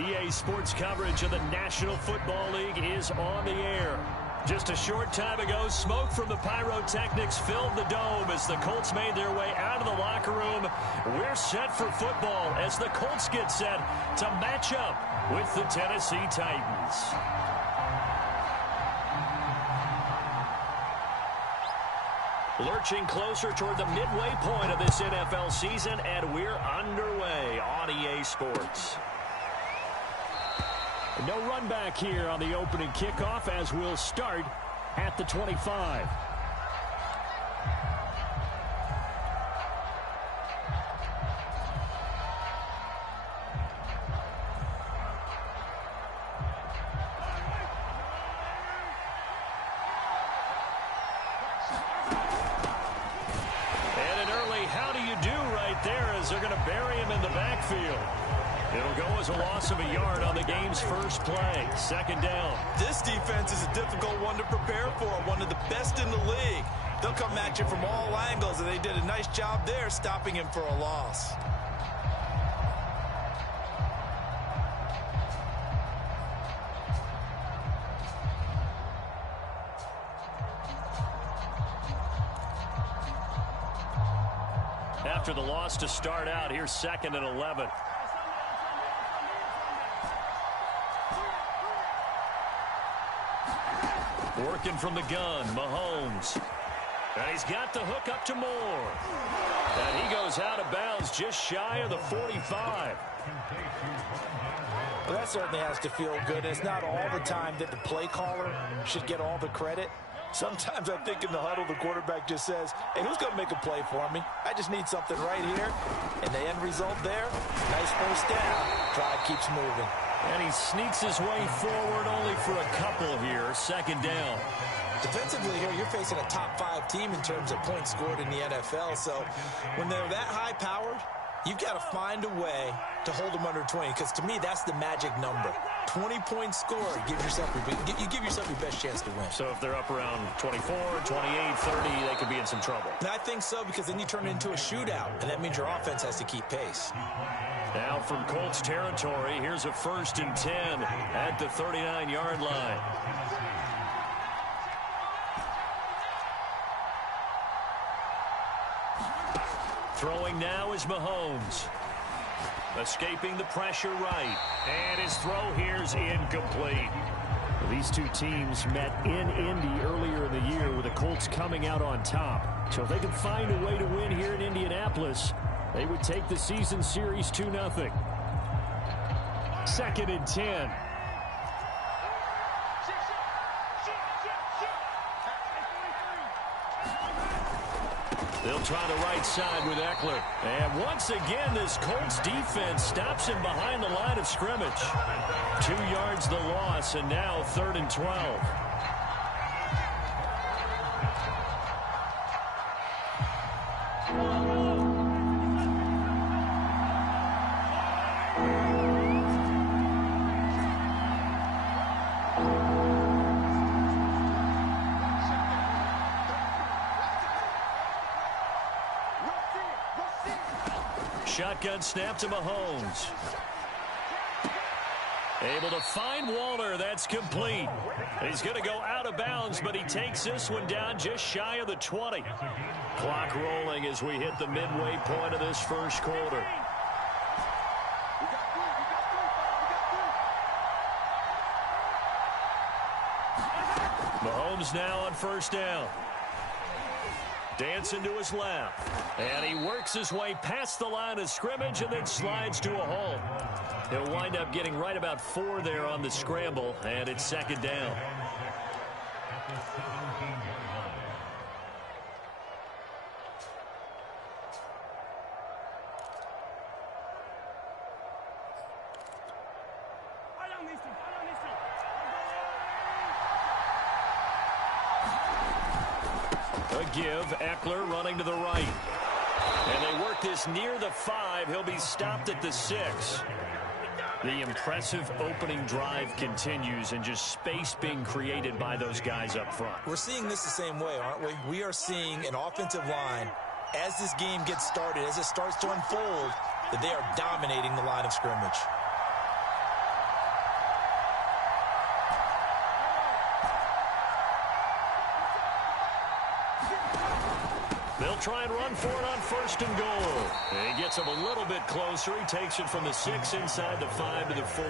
EA Sports coverage of the National Football League is on the air. Just a short time ago, smoke from the pyrotechnics filled the dome as the Colts made their way out of the locker room. We're set for football as the Colts get set to match up with the Tennessee Titans. Lurching closer toward the midway point of this NFL season, and we're underway on EA Sports. No run back here on the opening kickoff as we'll start at the 25. And an early how do you do right there as they're going to bury him in the backfield. It'll go as a loss of a yard on the game's first play. Second down. This defense is a difficult one to prepare for. One of the best in the league. They'll come at you from all angles, and they did a nice job there stopping him for a loss. After the loss to start out, here's 2nd and 11. Working from the gun, Mahomes. And he's got the hook up to Moore. And he goes out of bounds just shy of the 45. Well, that certainly has to feel good. It's not all the time that the play caller should get all the credit. Sometimes I think in the huddle, the quarterback just says, hey, who's going to make a play for me? I just need something right here. And the end result there, nice first down. Drive keeps moving. And he sneaks his way forward only for a couple here. 2nd down. Defensively here, you're facing a top 5 team in terms of points scored in the NFL. So when they're that high-powered, you've got to find a way to hold them under 20. Because to me, that's the magic number. 20 points scored. You give yourself your best chance to win. So if they're up around 24, 28, 30, they could be in some trouble. And I think so, because then you turn it into a shootout. And that means your offense has to keep pace. Now from Colts territory, here's a 1st and 10 at the 39-yard line. Throwing now is Mahomes. Escaping the pressure right. And his throw here's incomplete. These two teams met in Indy earlier in the year with the Colts coming out on top. So if they can find a way to win here in Indianapolis, they would take the season series 2-0. 2nd and 10. They'll try the right side with Eckler. And once again, this Colts defense stops him behind the line of scrimmage. 2 yards the loss, and now 3rd and 12. Shotgun snap to Mahomes. Able to find Waller. That's complete. He's going to go out of bounds, but he takes this one down just shy of the 20. Clock rolling as we hit the midway point of this first quarter. Mahomes now on 1st down. Dancing to his left. And he works his way past the line of scrimmage and then slides to a halt. He'll wind up getting right about 4 there on the scramble, and it's 2nd down. A give, Eckler running to the right. And they work this near the 5. He'll be stopped at the 6. The impressive opening drive continues, and just space being created by those guys up front. We're seeing this the same way, aren't we? We are seeing an offensive line, as this game gets started, as it starts to unfold, that they are dominating the line of scrimmage. They'll try and run for it on 1st and goal. And he gets him a little bit closer. He takes it from the 6 inside the 5 to the 4.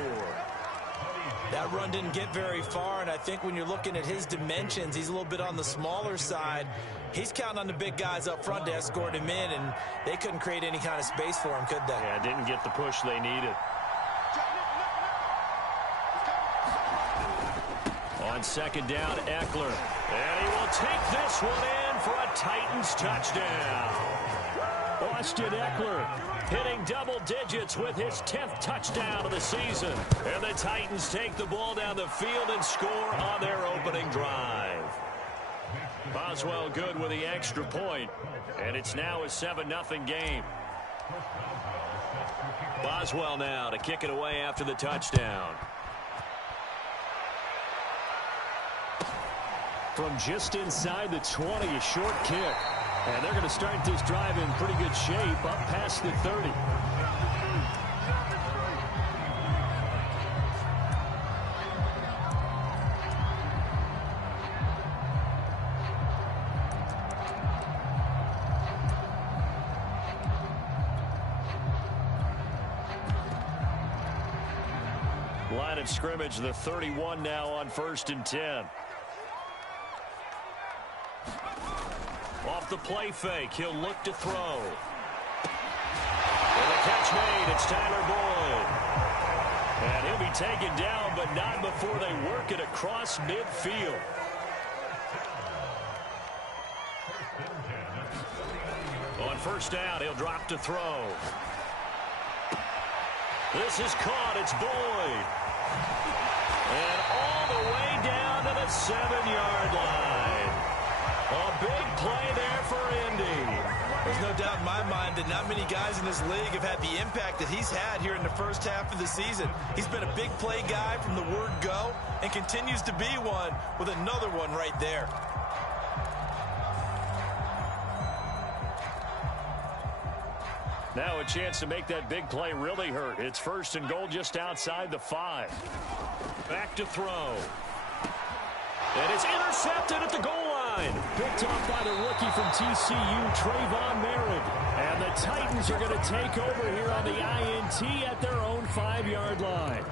That run didn't get very far, and I think when you're looking at his dimensions, he's a little bit on the smaller side. He's counting on the big guys up front to escort him in, and they couldn't create any kind of space for him, could they? Yeah, didn't get the push they needed. On 2nd down, Eckler. And he will take this one in for a Titans touchdown. Austin Eckler hitting double digits with his 10th touchdown of the season. And the Titans take the ball down the field and score on their opening drive. Boswell good with the extra point. And it's now a 7-0 game. Boswell now to kick it away after the touchdown. From just inside the 20, a short kick. And they're going to start this drive in pretty good shape, up past the 30. Line of scrimmage, the 31 now on 1st and 10. Off the play fake, he'll look to throw. And the catch made, it's Tyler Boyd. And he'll be taken down, but not before they work it across midfield. On 1st down, he'll drop to throw. This is caught, it's Boyd. And all the way down to the 7-yard line. A big play there for Indy. There's no doubt in my mind that not many guys in this league have had the impact that he's had here in the first half of the season. He's been a big play guy from the word go and continues to be one with another one right there. Now a chance to make that big play really hurt. It's 1st and goal just outside the 5. Back to throw. And it's intercepted at the goal line. Picked off by the rookie from TCU, Trayvon Merritt. And the Titans are going to take over here on the INT at their own 5-yard line.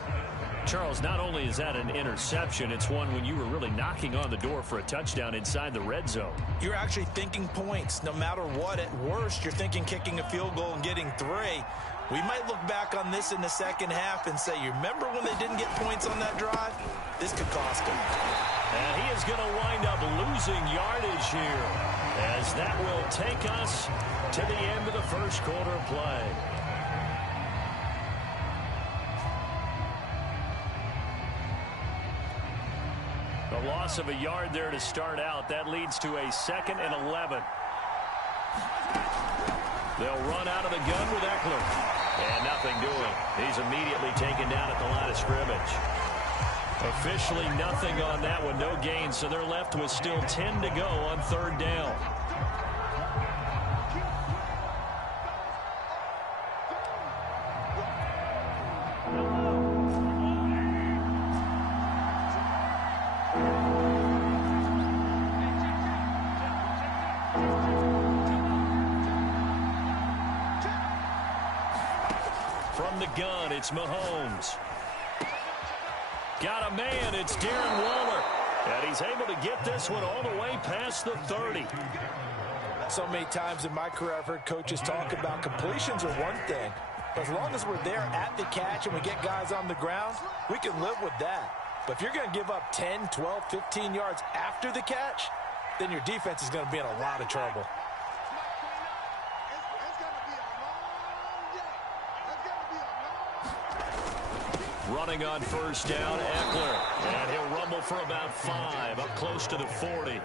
Charles, not only is that an interception, it's one when you were really knocking on the door for a touchdown inside the red zone. You're actually thinking points. No matter what, at worst, you're thinking kicking a field goal and getting 3. We might look back on this in the second half and say, you remember when they didn't get points on that drive? This could cost them. And he is going to wind up losing yardage here, as that will take us to the end of the first quarter of play. The loss of a yard there to start out. That leads to a 2nd and 11. They'll run out of the gun with Eckler. And nothing doing. He's immediately taken down at the line of scrimmage. Officially nothing on that one. No gain. So they're left with still 10 to go on 3rd down. From the gun, it's Mahomes. Got a man, it's Darren Waller. And he's able to get this one all the way past the 30. So many times in my career, I've heard coaches talk about completions are one thing. But as long as we're there at the catch and we get guys on the ground, we can live with that. But if you're going to give up 10, 12, 15 yards after the catch, then your defense is going to be in a lot of trouble. Running on 1st down, Eckler. And he'll rumble for about 5, up close to the 40.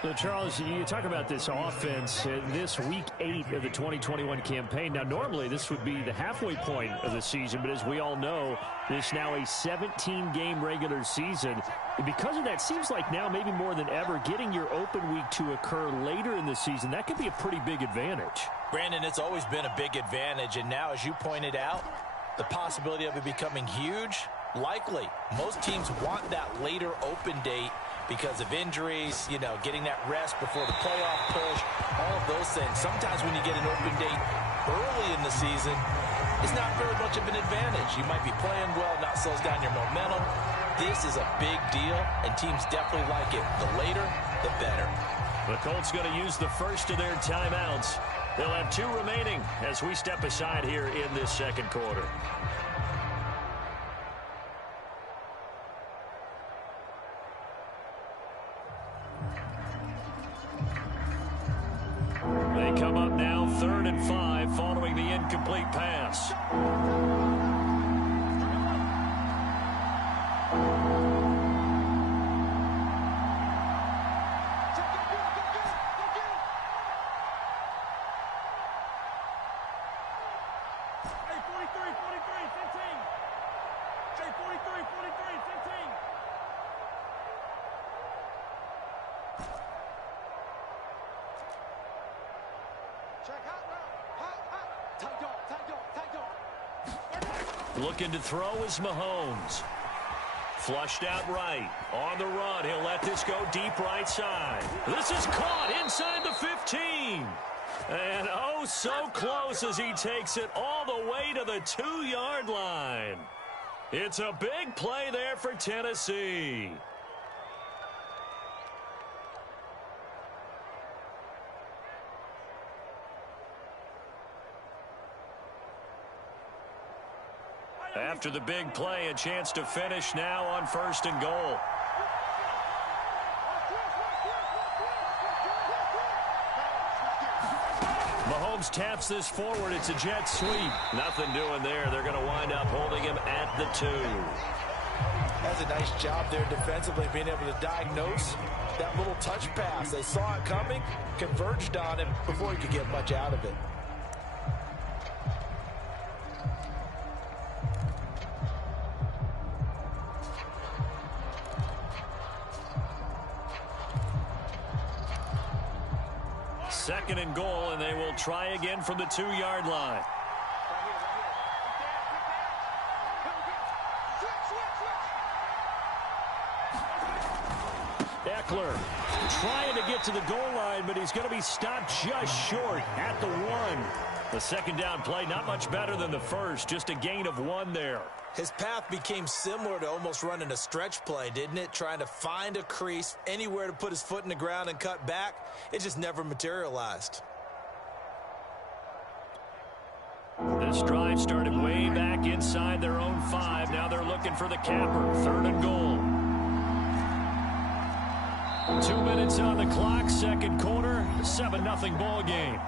So, Charles, you talk about this offense, this week 8 of the 2021 campaign. Now, normally this would be the halfway point of the season, but as we all know, this now a 17-game regular season. And because of that, seems like now maybe more than ever, getting your open week to occur later in the season, that could be a pretty big advantage. Brandon, it's always been a big advantage, and now, as you pointed out, the possibility of it becoming huge, likely. Most teams want that later open date because of injuries, you know, getting that rest before the playoff push, all of those those things. Sometimes when you get an open date early in the season, it's not really much of an advantage. You might be playing well, not slows down your momentum. This is a big deal, and teams definitely like it. The later, the better. The Colts going to use the first of their timeouts. They'll have 2 remaining as we step aside here in this second quarter. They come up now 3rd and 5 following the incomplete pass. Looking to throw is Mahomes. Flushed out right. On the run. He'll let this go deep right side. This is caught inside the 15. And oh, so close as he takes it all the way to the 2-yard line. It's a big play there for Tennessee. After the big play, a chance to finish now on 1st and goal. Mahomes taps this forward. It's a jet sweep. Nothing doing there. They're going to wind up holding him at the 2. That's a nice job there defensively, being able to diagnose that little touch pass. They saw it coming, converged on him before he could get much out of it. Second and goal, and they will try again from the 2-yard line. Eckler trying to get to the goal line, but he's going to be stopped just short at the 1. The second down play, not much better than the first, just a gain of 1 there. His path became similar to almost running a stretch play, didn't it? Trying to find a crease, anywhere to put his foot in the ground and cut back. It just never materialized. This drive started way back inside their own 5. Now they're looking for the capper. 3rd and goal. 2 minutes on the clock, second quarter, 7-0 ball game.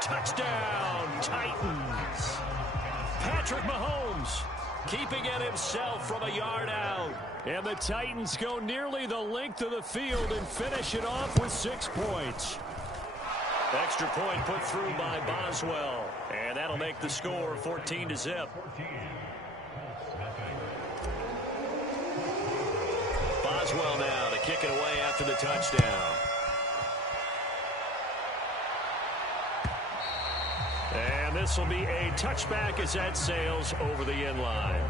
Touchdown, Titans. Patrick Mahomes keeping it himself from a yard out. And the Titans go nearly the length of the field and finish it off with 6 points. Extra point put through by Boswell. And that'll make the score 14-0. Boswell now to kick it away after the touchdown. And this will be a touchback as that sails over the end line.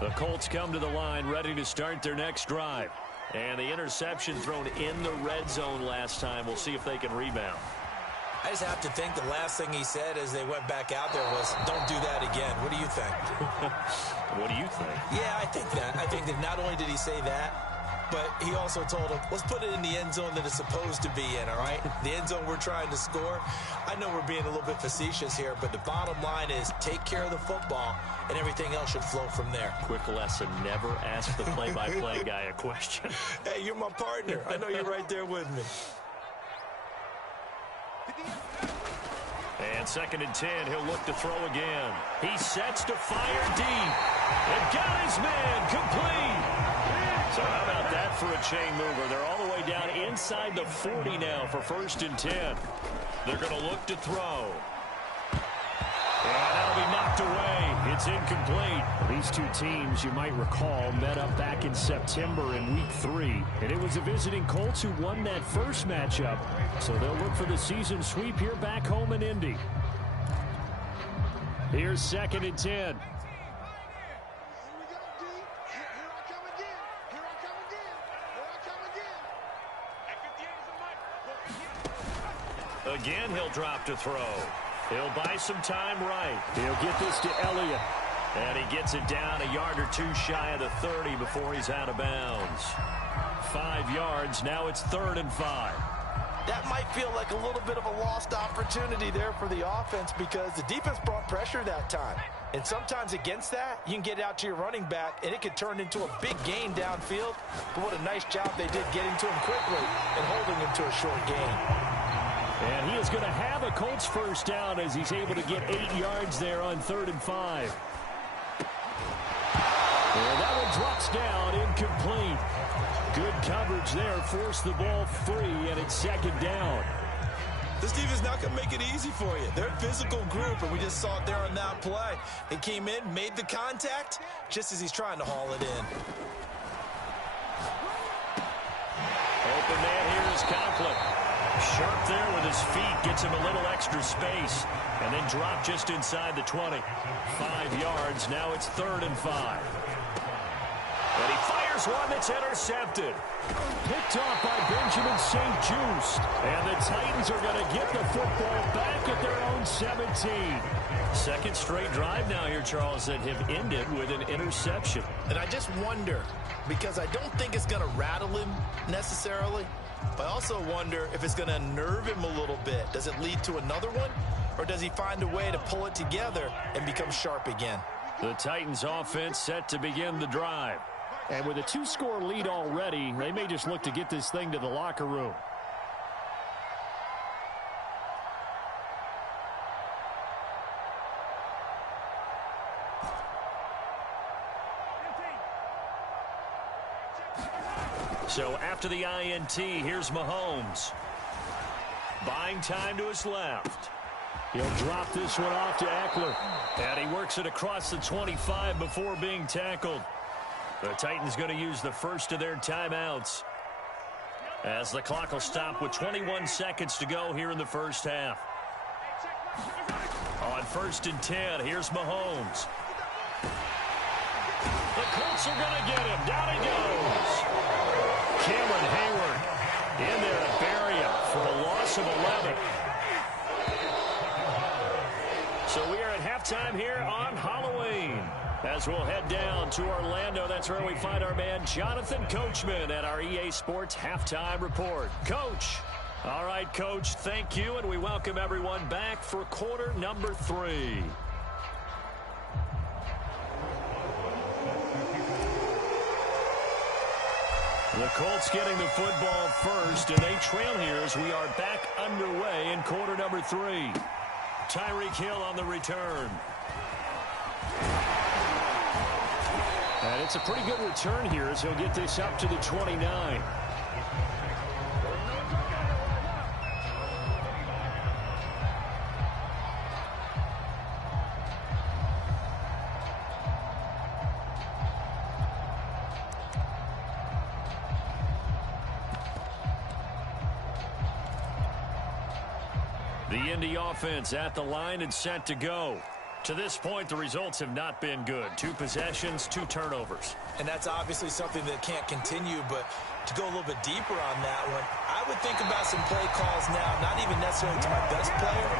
The Colts come to the line ready to start their next drive. And the interception thrown in the red zone last time. We'll see if they can rebound. I just have to think the last thing he said as they went back out there was, don't do that again. What do you think? What do you think? Yeah, I think that. I think that not only did he say that, but he also told him, let's put it in the end zone that it's supposed to be in, all right? The end zone we're trying to score. I know we're being a little bit facetious here, but the bottom line is take care of the football, and everything else should flow from there. Quick lesson, never ask the play-by-play guy a question. Hey, you're my partner. I know you're right there with me. And 2nd and 10, he'll look to throw again. He sets to fire deep. And got his man complete. So how about that for a chain mover? They're all the way down inside the 40 now for 1st and 10. They're going to look to throw. And that'll be knocked knocked away. It's incomplete. These two teams, you might recall, met up back in September in Week 3. And it was the visiting Colts who won that first matchup. So they'll look for the season sweep here back home in Indy. Here's 2nd and 10. Again, he'll drop to throw. He'll buy some time right. He'll get this to Elliott. And he gets it down a yard or two shy of the 30 before he's out of bounds. 5 yards. Now it's 3rd and 5. That might feel like a little bit of a lost opportunity there for the offense because the defense brought pressure that time. And sometimes against that, you can get out to your running back, and it could turn into a big gain downfield. But what a nice job they did getting to him quickly and holding him to a short gain. And he is going to have a Colts first down as he's able to get 8 yards there on 3rd and 5. And that one drops down, incomplete. Good coverage there, forced the ball free, and it's 2nd down. This defense not going to make it easy for you. They're a physical group, and we just saw it there on that play. He came in, made the contact, just as he's trying to haul it in. Open man here is Conklin. Sharp there with his feet, gets him a little extra space, and then drop just inside the 20. 5 yards, now it's 3rd and 5. And he fires one that's intercepted. Picked off by Benjamin St-Juste. And the Titans are going to get the football back at their own 17. Second straight drive now here, Charles, that have ended with an interception. And I just wonder, because I don't think it's going to rattle him necessarily, but I also wonder if it's going to unnerve him a little bit. Does it lead to another one? Or does he find a way to pull it together and become sharp again? The Titans offense set to begin the drive. And with a 2-score lead already, they may just look to get this thing to the locker room. So after the INT, here's Mahomes. Buying time to his left. He'll drop this one off to Eckler. And he works it across the 25 before being tackled. The Titans going to use the first of their timeouts as the clock will stop with 21 seconds to go here in the first half. On 1st and 10, here's Mahomes. The Colts are going to get him. Down he goes. Cameron Hayward in there to bury him for a loss of 11. So we are at halftime here on Halloween. As we'll head down to Orlando, that's where we find our man Jonathan Coachman at our EA Sports Halftime Report. Coach. All right, Coach, thank you, and we welcome everyone back for quarter number 3. The Colts getting the football first, and they trail here as we are back underway in quarter number 3. Tyreek Hill on the return. And it's a pretty good return here as he'll get this up to the 29. The Indy offense at the line and set to go. To this point, the results have not been good. 2 possessions, 2 turnovers. And that's obviously something that can't continue, but to go a little bit deeper on that one, I would think about some play calls now, not even necessarily to my best player,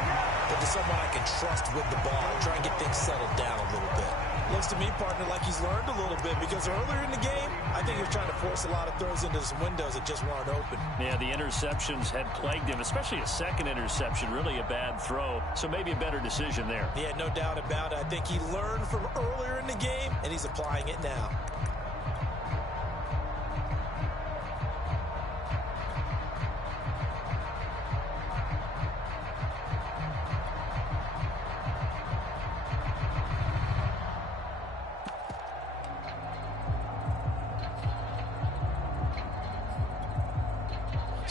but to someone I can trust with the ball, try and get things settled down a little bit. Looks to me, partner, like he's learned a little bit because earlier in the game, I think he was trying to force a lot of throws into some windows that just weren't open. Yeah, the interceptions had plagued him, especially a second interception, really a bad throw. So maybe a better decision there. Yeah, no doubt about it. I think he learned from earlier in the game, and he's applying it now.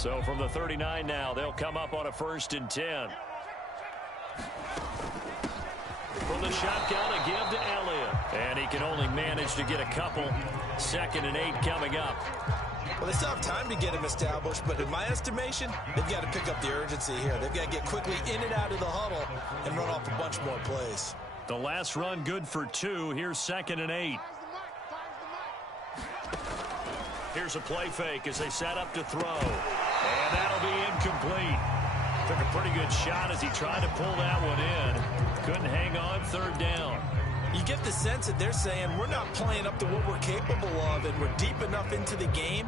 So from the 39 now, they'll come up on a 1st and 10. From from the shotgun, a give to Elliott. And he can only manage to get a couple. 2nd and 8 coming up. Well, they still have time to get him established, but in my estimation, they've got to pick up the urgency here. They've got to get quickly in and out of the huddle and run off a bunch more plays. The last run good for 2. Here's 2nd and 8. Here's a play fake as they set up to throw. And that'll be incomplete. Took a pretty good shot as he tried to pull that one in. Couldn't hang on. 3rd down. You get the sense that they're saying we're not playing up to what we're capable of, and we're deep enough into the game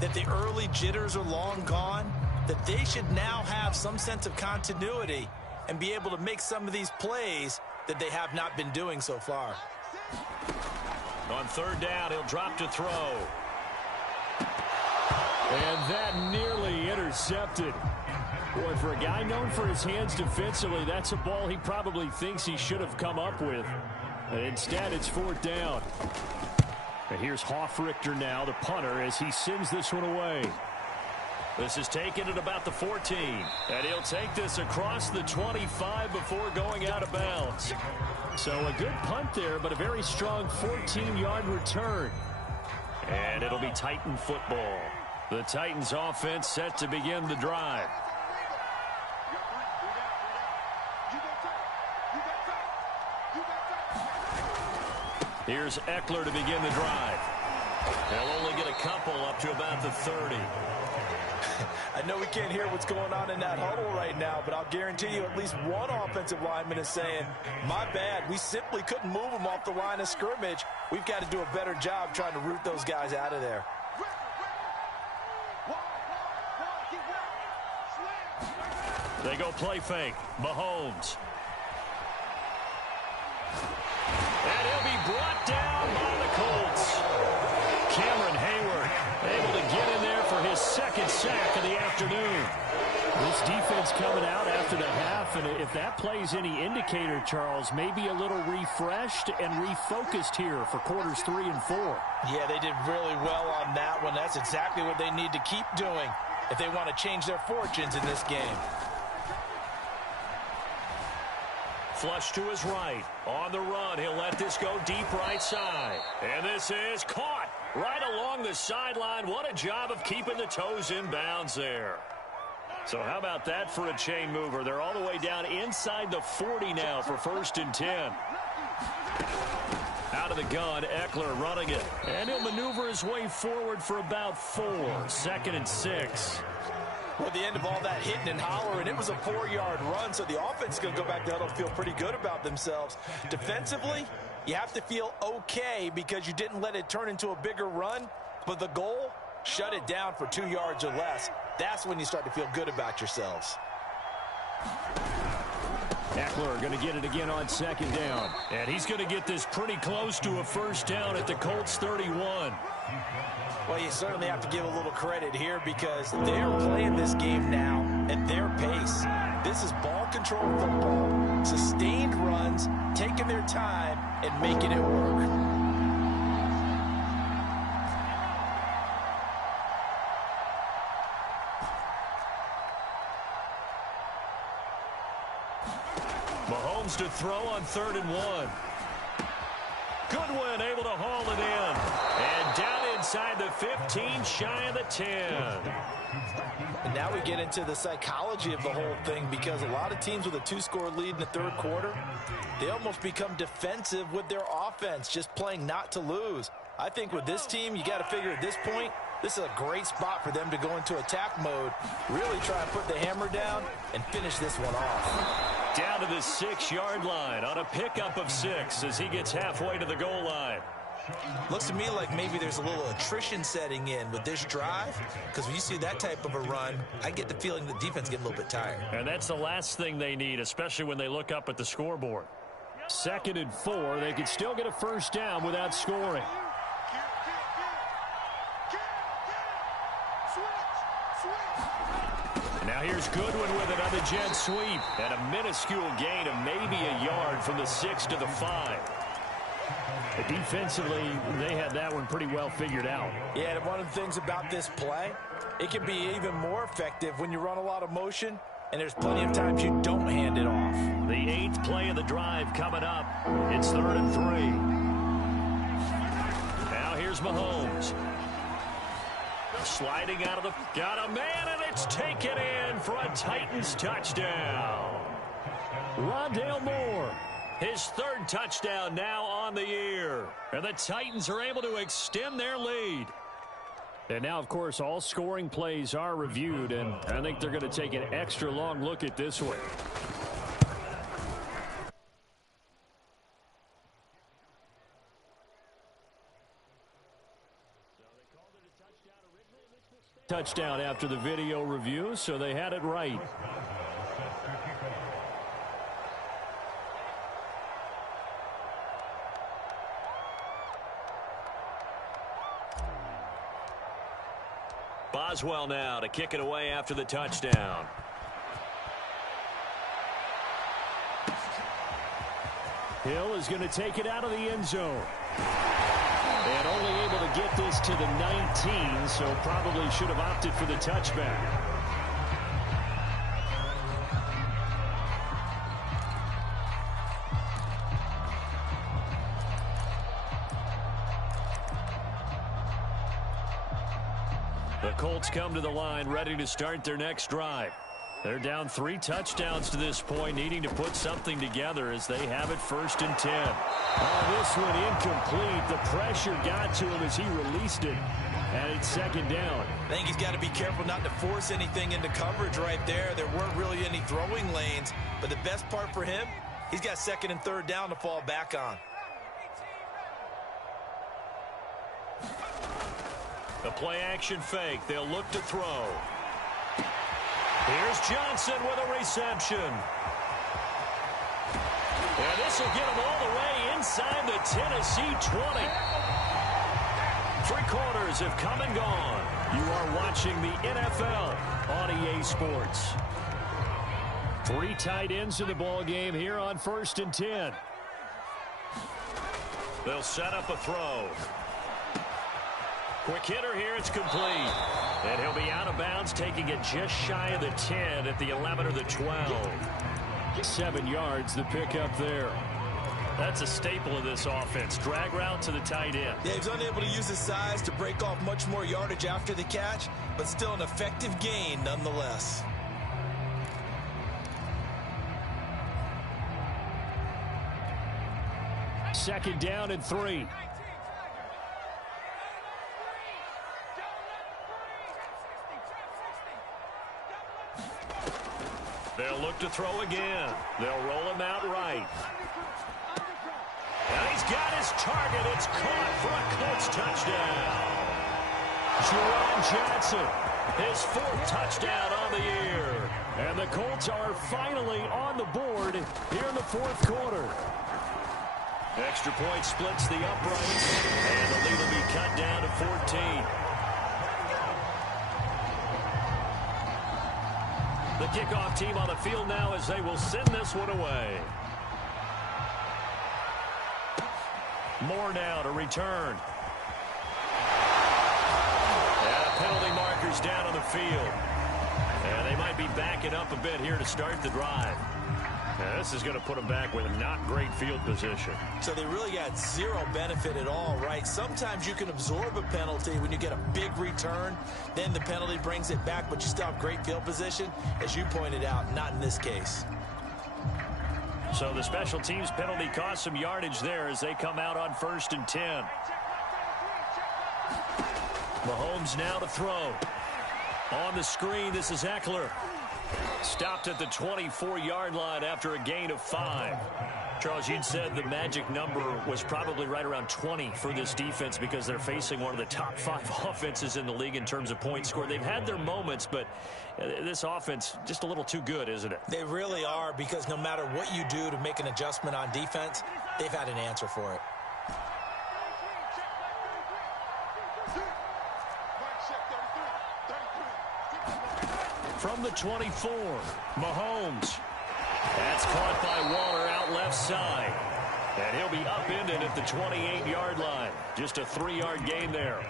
that the early jitters are long gone, that they should now have some sense of continuity and be able to make some of these plays that they have not been doing so far. On 3rd down, he'll drop to throw. And that nearly intercepted. Boy, for a guy known for his hands defensively, that's a ball he probably thinks he should have come up with. And instead, it's 4th down. And here's Hofrichter now, the punter, as he sends this one away. This is taken at about the 14. And he'll take this across the 25 before going out of bounds. So a good punt there, but a very strong 14-yard return. And it'll be Titan football. The Titans offense set to begin the drive. Here's Eckler to begin the drive. They'll only get a couple up to about the 30. I know we can't hear what's going on in that huddle right now, but I'll guarantee you at least one offensive lineman is saying, my bad, we simply couldn't move them off the line of scrimmage. We've got to do a better job trying to root those guys out of there. They go play fake. Mahomes. And he'll be brought down by the Colts. Cameron Hayward able to get in there for his 2nd sack of the afternoon. This defense coming out after the half, and if that plays any indicator, Charles, maybe a little refreshed and refocused here for quarters 3 and 4. Yeah, they did really well on that one. That's exactly what they need to keep doing if they want to change their fortunes in this game. Flush to his right. On the run, he'll let this go deep right side. And this is caught right along the sideline. What a job of keeping the toes in bounds there. So how about that for a chain mover? They're all the way down inside the 40 now for 1st and 10. Out of the gun, Eckler running it. And he'll maneuver his way forward for about 4. 2nd and 6. Well, at the end of all that hitting and hollering, it was a 4-yard run, so the offense is going to go back to huddle and feel pretty good about themselves. Defensively, you have to feel okay because you didn't let it turn into a bigger run, but the goal, shut it down for 2 yards or less. That's when you start to feel good about yourselves. Eckler going to get it again on 2nd down. And he's going to get this pretty close to a 1st down at the Colts 31. Well, you certainly have to give a little credit here because they're playing this game now at their pace. This is ball control football, sustained runs, taking their time and making it work. Mahomes to throw on 3rd and 1. Goodwin able to haul it in. And down inside the 15, shy of the 10. And now we get into the psychology of the whole thing because a lot of teams with a 2-score lead in the 3rd quarter, they almost become defensive with their offense, just playing not to lose. I think with this team, you got to figure at this point, this is a great spot for them to go into attack mode, really try and put the hammer down and finish this one off. Down to the 6-yard line on a pickup of 6 as he gets halfway to the goal line. Looks to me like maybe there's a little attrition setting in with this drive because when you see that type of a run, I get the feeling the defense getting a little bit tired. And that's the last thing they need, especially when they look up at the scoreboard. 2nd and 4, they could still get a 1st down without scoring. And now here's Goodwin with another jet sweep and a minuscule gain of maybe a yard from the 6 to the 5. Defensively, they had that one pretty well figured out. Yeah, and one of the things about this play, it can be even more effective when you run a lot of motion, and there's plenty of times you don't hand it off. The 8th play of the drive coming up. It's 3rd and 3. Now here's Mahomes. Sliding out of the... Got a man, and it's taken in for a Titans touchdown. Rondale Moore, his 3rd touchdown now on the year. And the Titans are able to extend their lead. And now, of course, all scoring plays are reviewed, and I think they're going to take an extra long look at this one. Touchdown after the video review, so they had it right. Boswell now to kick it away after the touchdown. Hill is going to take it out of the end zone. And only able to get this to the 19, so probably should have opted for the touchback. The Colts come to the line, ready to start their next drive. They're down 3 touchdowns to this point, needing to put something together as they have it 1st and 10. Oh, this one incomplete. The pressure got to him as he released it, and it's 2nd down. I think he's got to be careful not to force anything into coverage right there. There weren't really any throwing lanes, but the best part for him, he's got 2nd and 3rd down to fall back on. The play action fake. They'll look to throw. Here's Johnson with a reception. And this will get him all the way inside the Tennessee 20. 3 quarters have come and gone. You are watching the NFL on EA Sports. 3 tight ends in the ball game here on 1st and 10. They'll set up a throw. Quick hitter here, it's complete. And he'll be out of bounds, taking it just shy of the 10 at the 11 or the 12. 7 yards, the pickup there. That's a staple of this offense. Drag route to the tight end. Yeah, he's unable to use his size to break off much more yardage after the catch, but still an effective gain nonetheless. Second down and 3. They'll look to throw again. They'll roll him out right. And he's got his target. It's caught for a Colts touchdown. Jerron Johnson, his 4th touchdown on the year. And the Colts are finally on the board here in the 4th quarter. Extra point splits the uprights, and the lead will be cut down to 14. The kickoff team on the field now as they will send this one away. Moore now to return. And penalty markers down on the field. And they might be backing up a bit here to start the drive. Now, this is going to put them back with a not great field position. So they really got 0 benefit at all, right? Sometimes you can absorb a penalty when you get a big return. Then the penalty brings it back, but you still have great field position. As you pointed out, not in this case. So the special teams penalty cost some yardage there as they come out on 1st and 10. Mahomes now to throw. On the screen, this is Eckler. Stopped at the 24-yard line after a gain of 5. Charles, you'd said the magic number was probably right around 20 for this defense because they're facing one of the top 5 offenses in the league in terms of points scored. They've had their moments, but this offense just a little too good, isn't it? They really are, because no matter what you do to make an adjustment on defense, they've had an answer for it. From the 24, Mahomes. That's caught by Waller out left side. And he'll be upended at the 28-yard line. Just a 3-yard gain there.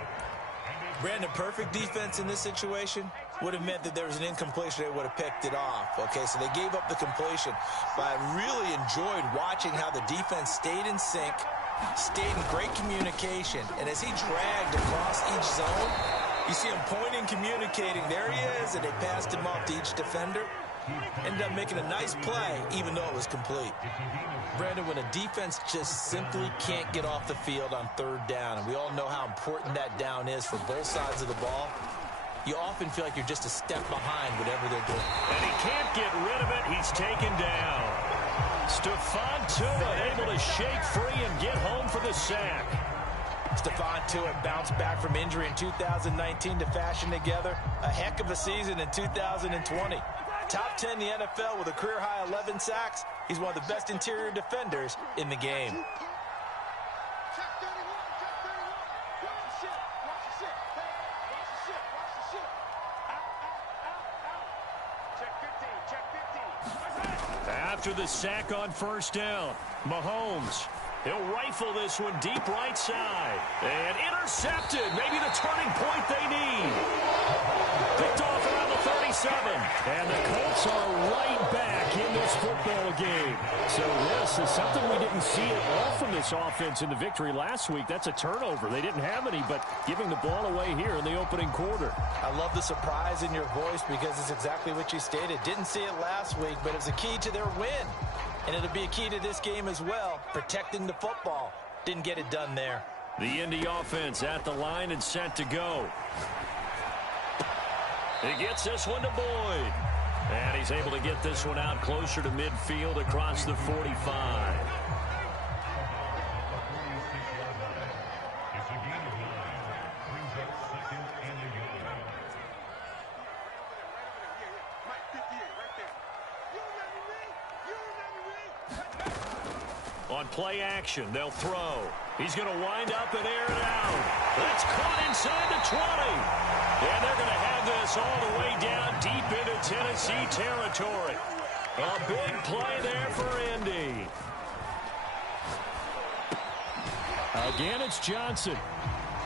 Brandon, perfect defense in this situation. would have meant that there was an incompletion. They would have picked it off. Okay, so they gave up the completion. But I really enjoyed watching how the defense stayed in sync, stayed in great communication. And as he dragged across each zone, you see him pointing, communicating. There he is, and they passed him off to each defender. Ended up making a nice play, even though it was complete. Brandon, when a defense just simply can't get off the field on third down, and we all know how important that down is for both sides of the ball, you often feel like you're just a step behind whatever they're doing. And he can't get rid of it. He's taken down. Stephon Tuitt able to shake free and get home for the sack. Stephon Tuitt bounced back from injury in 2019 to fashion together a heck of a season in 2020. Top 10 in the NFL with a career-high 11 sacks. He's one of the best interior defenders in the game. After the sack on first down, Mahomes, he'll rifle this one deep right side. And intercepted. Maybe the turning point they need. Picked off around the 37. And the Colts are right back in this football game. So this is something we didn't see at all from this offense in the victory last week. That's a turnover. They didn't have any, but giving the ball away here in the opening quarter. I love the surprise in your voice because it's exactly what you stated. Didn't see it last week, but it was a key to their win. And it'll be a key to this game as well, protecting the football. Didn't get it done there. The Indy offense at the line and set to go. He gets this one to Boyd. And he's able to get this one out closer to midfield across the 45. On play action, they'll throw. He's going to wind up and air it out. That's caught inside the 20. And they're going to have this all the way down deep into Tennessee territory. A big play there for Indy. Again, it's Johnson.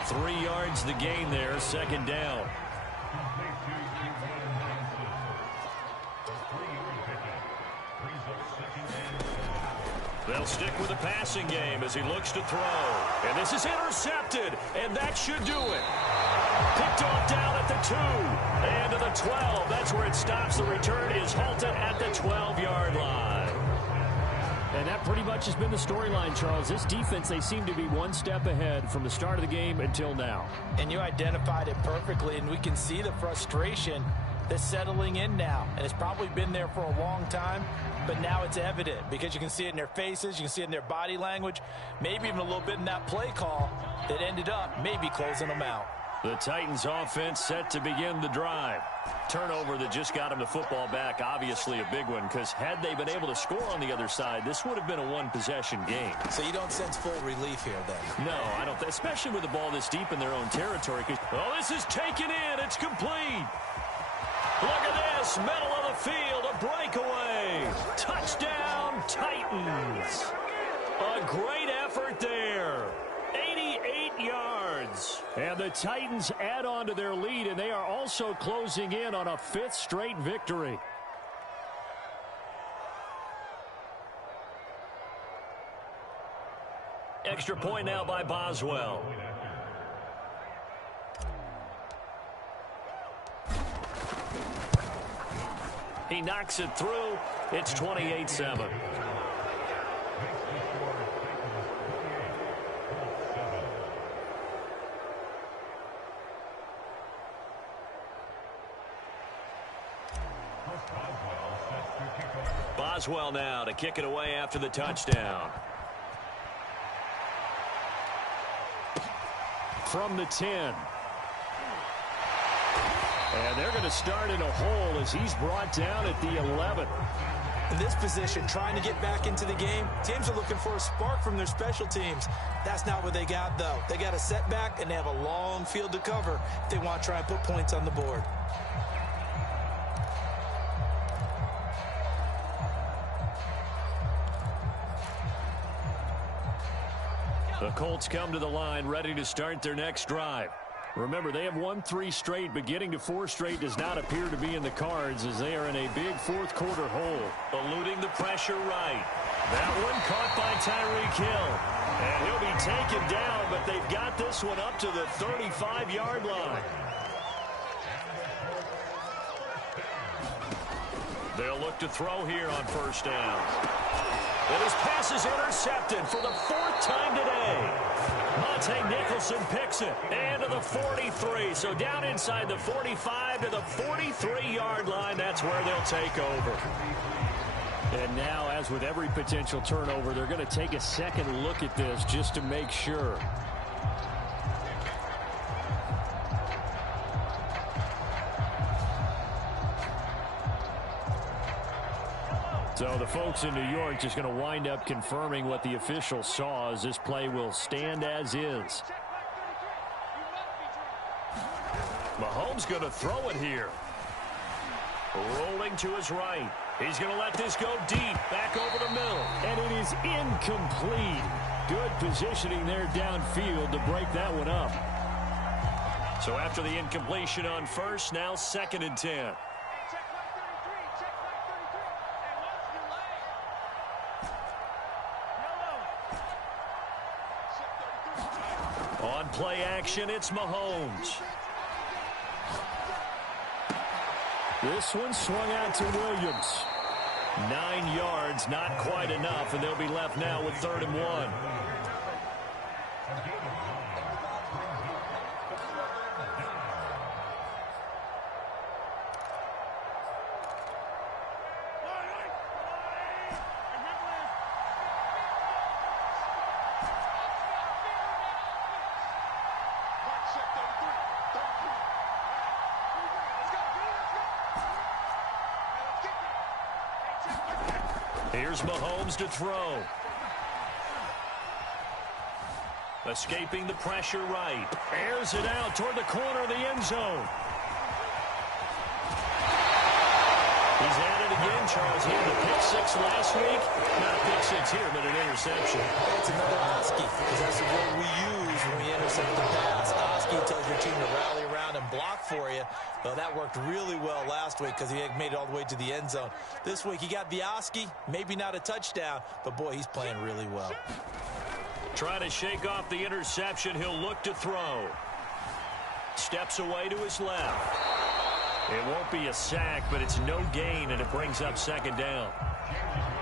3 yards the gain there, second down. They'll stick with the passing game as he looks to throw. And this is intercepted, and that should do it. Picked off down at the 2 and to the 12. That's where it stops. The return is halted at the 12-yard line. And that pretty much has been the storyline, Charles. This defense, they seem to be one step ahead from the start of the game until now. And you identified it perfectly, and we can see the frustration that's settling in now. And it's probably been there for a long time, but now it's evident because you can see it in their faces, you can see it in their body language, maybe even a little bit in that play call that ended up maybe closing them out. The Titans offense set to begin the drive. Turnover that just got them the football back, obviously a big one, because had they been able to score on the other side, this would have been a one-possession game. So you don't sense full relief here then? No, I don't, especially with the ball this deep in their own territory. Oh, this is taken in. It's complete. Look at this, middle of the field, a breakaway. Touchdown, Titans. A great effort there. 88 yards. And the Titans add on to their lead, and they are also closing in on a 5th straight victory. Extra point now by Boswell. He knocks it through. It's 28-7. Boswell now to kick it away after the touchdown. From the 10. And they're going to start in a hole as he's brought down at the 11. In this position, trying to get back into the game, teams are looking for a spark from their special teams. That's not what they got, though. They got a setback, and they have a long field to cover if they want to try and put points on the board. The Colts come to the line ready to start their next drive. Remember, they have won 3 straight, but getting to 4 straight does not appear to be in the cards as they are in a big fourth-quarter hole. Eluding the pressure right. That one caught by Tyreek Hill. And he'll be taken down, but they've got this one up to the 35-yard line. They'll look to throw here on first down. And his pass is intercepted for the 4th time today. Monte Nicholson picks it. And to the 43. So down inside the 45 to the 43-yard line. That's where they'll take over. And now, as with every potential turnover, they're going to take a second look at this just to make sure. So the folks in New York just going to wind up confirming what the officials saw as this play will stand as is. Mahomes going to throw it here. Rolling to his right. He's going to let this go deep, back over the middle. And it is incomplete. Good positioning there downfield to break that one up. So after the incompletion on first, now 2nd and 10. On play action, it's Mahomes. This one swung out to Williams. 9 yards, not quite enough, and they'll be left now with 3rd and 1. Here's Mahomes to throw. Escaping the pressure right. Airs it out toward the corner of the end zone. He's at it again, Charles. He had the pick 6 last week. Not a pick 6 here, but an interception. It's another Oski, because that's the word we use when we intercept the pass. Oski tells your team to rally around and block for you. Well, that worked really well last week because he made it all the way to the end zone. This week he got the Oski, maybe not a touchdown, but boy, he's playing really well. Trying to shake off the interception. He'll look to throw. Steps away to his left. It won't be a sack, but it's no gain, and it brings up 2nd down.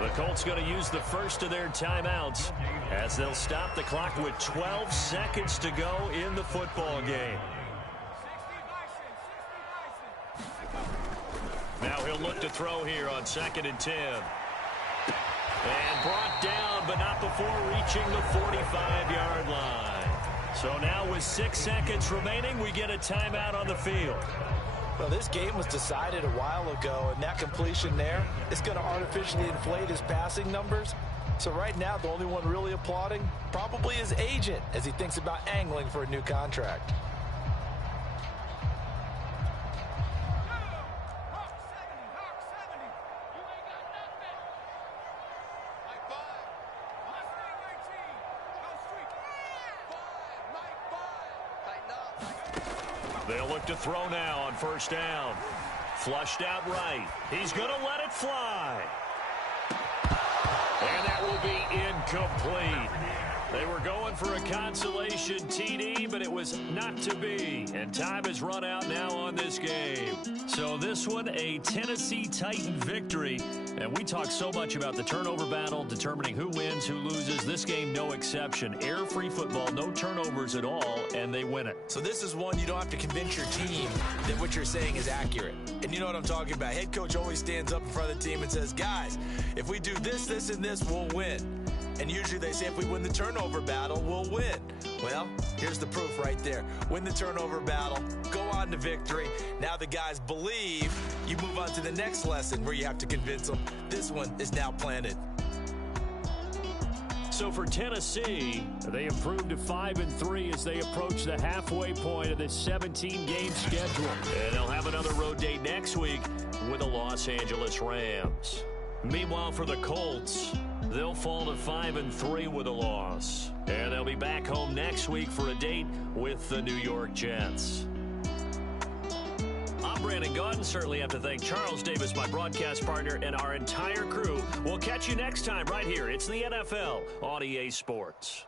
The Colts going to use the first of their timeouts as they'll stop the clock with 12 seconds to go in the football game. Now he'll look to throw here on 2nd and 10. And brought down, but not before reaching the 45-yard line. So now with 6 seconds remaining, we get a timeout on the field. Well, this game was decided a while ago, and that completion there is going to artificially inflate his passing numbers. So right now, the only one really applauding probably his agent as he thinks about angling for a new contract. They'll look to throw now on first down. Flushed out right. He's going to let it fly. And that will be incomplete. They were going for a consolation TD, but it was not to be. And time has run out now on this game. So this one, a Tennessee Titan victory. And we talk so much about the turnover battle, determining who wins, who loses. This game, no exception. Air-free football, no turnovers at all, and they win it. So this is one you don't have to convince your team that what you're saying is accurate. And you know what I'm talking about. Head coach always stands up in front of the team and says, guys, if we do this, this, and this, we'll win. And usually they say if we win the turnover battle, we'll win. Well, here's the proof right there. Win the turnover battle, go on to victory. Now the guys believe. You move on to the next lesson where you have to convince them. This one is now planted. So for Tennessee, they improved to 5-3 as they approach the halfway point of this 17-game schedule. And they'll have another road date next week with the Los Angeles Rams. Meanwhile, for the Colts, They'll fall to 5-3 with a loss. And they'll be back home next week for a date with the New York Jets. I'm Brandon Gaudin. Certainly have to thank Charles Davis, my broadcast partner, and our entire crew. We'll catch you next time right here. It's the NFL on EA Sports.